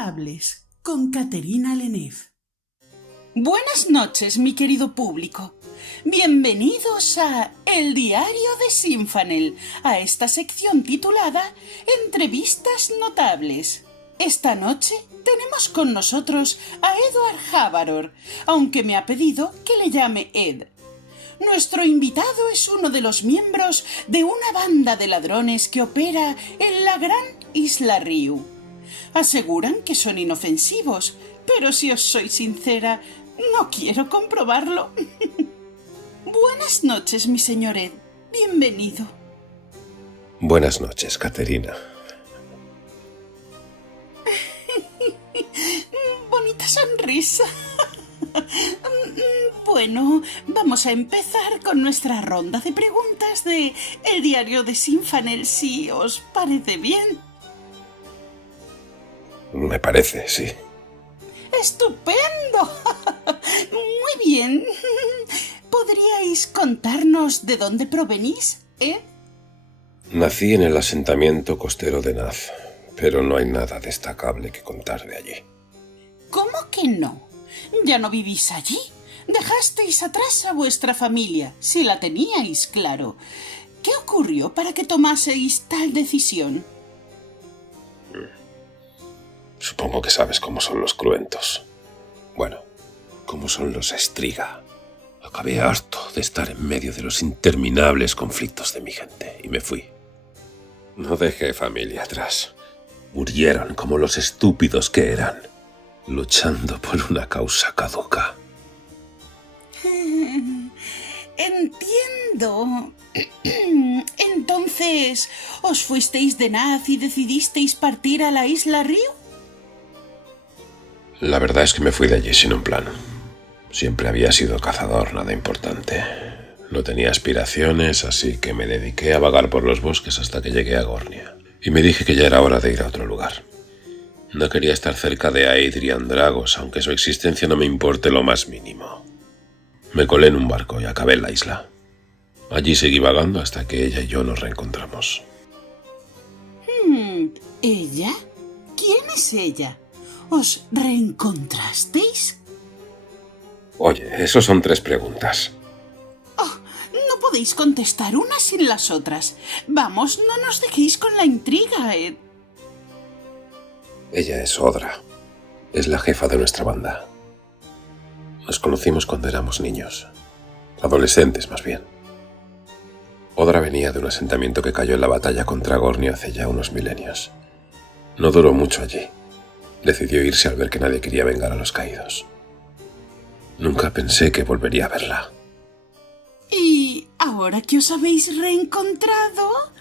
Notables, con Caterina Lenef. Buenas noches, mi querido público. Bienvenidos a El Diario de Sinfanel, a esta sección titulada Entrevistas Notables. Esta noche tenemos con nosotros a Edward Havaror, aunque me ha pedido que le llame Ed. Nuestro invitado es uno de los miembros de una banda de ladrones que opera en la gran Isla Ryu. Aseguran que son inofensivos, pero si os soy sincera, no quiero comprobarlo. Buenas noches, mi señor Ed. Bienvenido. Buenas noches, Caterina. Bonita sonrisa. Bueno, vamos a empezar con nuestra ronda de preguntas de El Diario de Sinfanel, si os parece bien. Me parece, sí. ¡Estupendo! Muy bien. ¿Podríais contarnos de dónde provenís, Nací en el asentamiento costero de Naz, pero no hay nada destacable que contar de allí. ¿Cómo que no? ¿Ya no vivís allí? Dejasteis atrás a vuestra familia, si la teníais, claro. ¿Qué ocurrió para que tomaseis tal decisión? Supongo que sabes cómo son los cruentos. Bueno, cómo son los Striga. Acabé harto de estar en medio de los interminables conflictos de mi gente y me fui. No dejé familia atrás. Murieron como los estúpidos que eran, luchando por una causa caduca. Entiendo. Entonces, ¿os fuisteis de Naz y decidisteis partir a la Isla Ryu? La verdad es que me fui de allí sin un plan. Siempre había sido cazador, nada importante. No tenía aspiraciones, así que me dediqué a vagar por los bosques hasta que llegué a Gornia. Y me dije que ya era hora de ir a otro lugar. No quería estar cerca de Aedir y Andragos, aunque su existencia no me importe lo más mínimo. Me colé en un barco y acabé en la isla. Allí seguí vagando hasta que ella y yo nos reencontramos. ¿Ella? ¿Quién es ella? ¿Os reencontrasteis? Oye, eso son 3 preguntas. Oh, no podéis contestar una sin las otras. Vamos, no nos dejéis con la intriga, Ed. Ella es Odra. Es la jefa de nuestra banda. Nos conocimos cuando éramos niños. Adolescentes, más bien. Odra venía de un asentamiento que cayó en la batalla contra Gornia hace ya unos milenios. No duró mucho allí. Decidió irse al ver que nadie quería vengar a los caídos. Nunca pensé que volvería a verla. ¿Y ahora que os habéis reencontrado,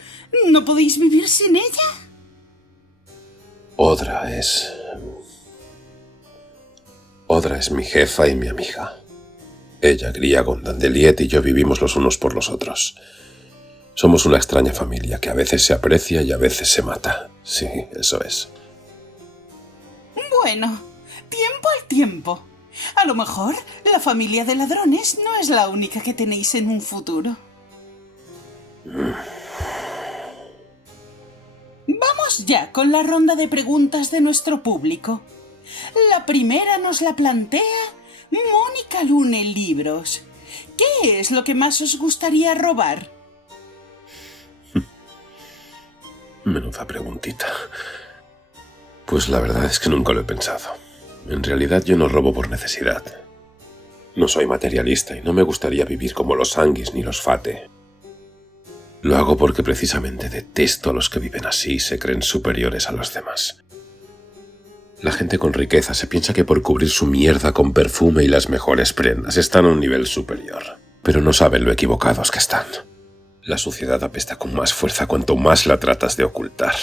no podéis vivir sin ella? Odra es mi jefa y mi amiga. Ella cría con Dandeliet y yo vivimos los unos por los otros. Somos una extraña familia que a veces se aprecia y a veces se mata. Sí, eso es. Bueno, tiempo al tiempo. A lo mejor la familia de ladrones no es la única que tenéis en un futuro. Vamos ya con la ronda de preguntas de nuestro público. La primera nos la plantea Mónica Lune Libros. ¿Qué es lo que más os gustaría robar? Menuda preguntita. Pues la verdad es que nunca lo he pensado. En realidad yo no robo por necesidad. No soy materialista y no me gustaría vivir como los Anguis ni los Fate. Lo hago porque precisamente detesto a los que viven así y se creen superiores a los demás. La gente con riqueza se piensa que por cubrir su mierda con perfume y las mejores prendas están a un nivel superior, pero no saben lo equivocados que están. La suciedad apesta con más fuerza cuanto más la tratas de ocultar.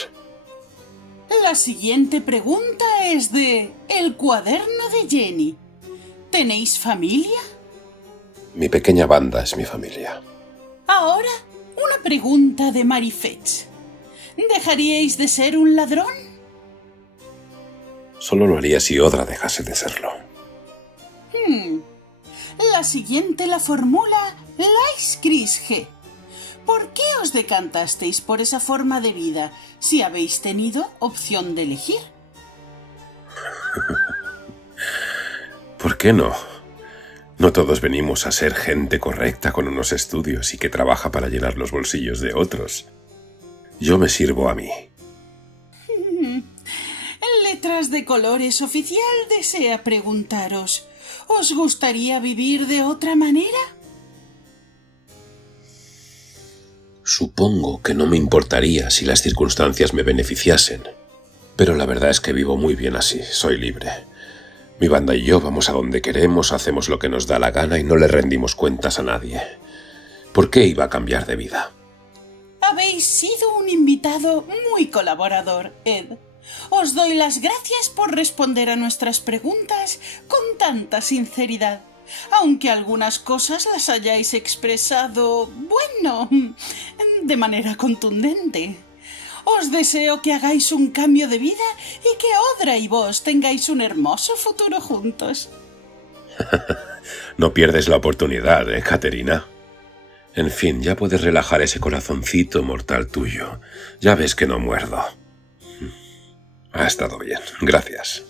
La siguiente pregunta es de El cuaderno de Jenny. ¿Tenéis familia? Mi pequeña banda es mi familia. Ahora, una pregunta de Mary Fetch. ¿Dejaríais de ser un ladrón? Solo lo haría si Odra dejase de serlo. La siguiente la formula Lais Chris G. ¿Por qué os decantasteis por esa forma de vida si habéis tenido opción de elegir? ¿Por qué no? No todos venimos a ser gente correcta con unos estudios y que trabaja para llenar los bolsillos de otros. Yo me sirvo a mí. Letras de Colores Oficial desea preguntaros, ¿os gustaría vivir de otra manera? Supongo que no me importaría si las circunstancias me beneficiasen, pero la verdad es que vivo muy bien así, soy libre. Mi banda y yo vamos a donde queremos, hacemos lo que nos da la gana y no le rendimos cuentas a nadie. ¿Por qué iba a cambiar de vida? Habéis sido un invitado muy colaborador, Ed. Os doy las gracias por responder a nuestras preguntas con tanta sinceridad, aunque algunas cosas las hayáis expresado, bueno, de manera contundente. Os deseo que hagáis un cambio de vida y que Audra y vos tengáis un hermoso futuro juntos. No pierdes la oportunidad, Caterina. En fin, ya puedes relajar ese corazoncito mortal tuyo. Ya ves que no muerdo. Ha estado bien, gracias.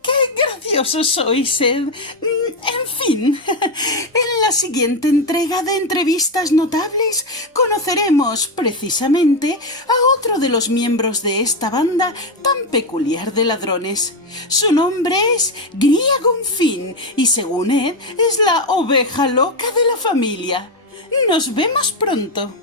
¡Qué graciosos sois, Ed! En fin, en la siguiente entrega de Entrevistas Notables conoceremos precisamente a otro de los miembros de esta banda tan peculiar de ladrones. Su nombre es Griagon Finn y según Ed es la oveja loca de la familia. Nos vemos pronto.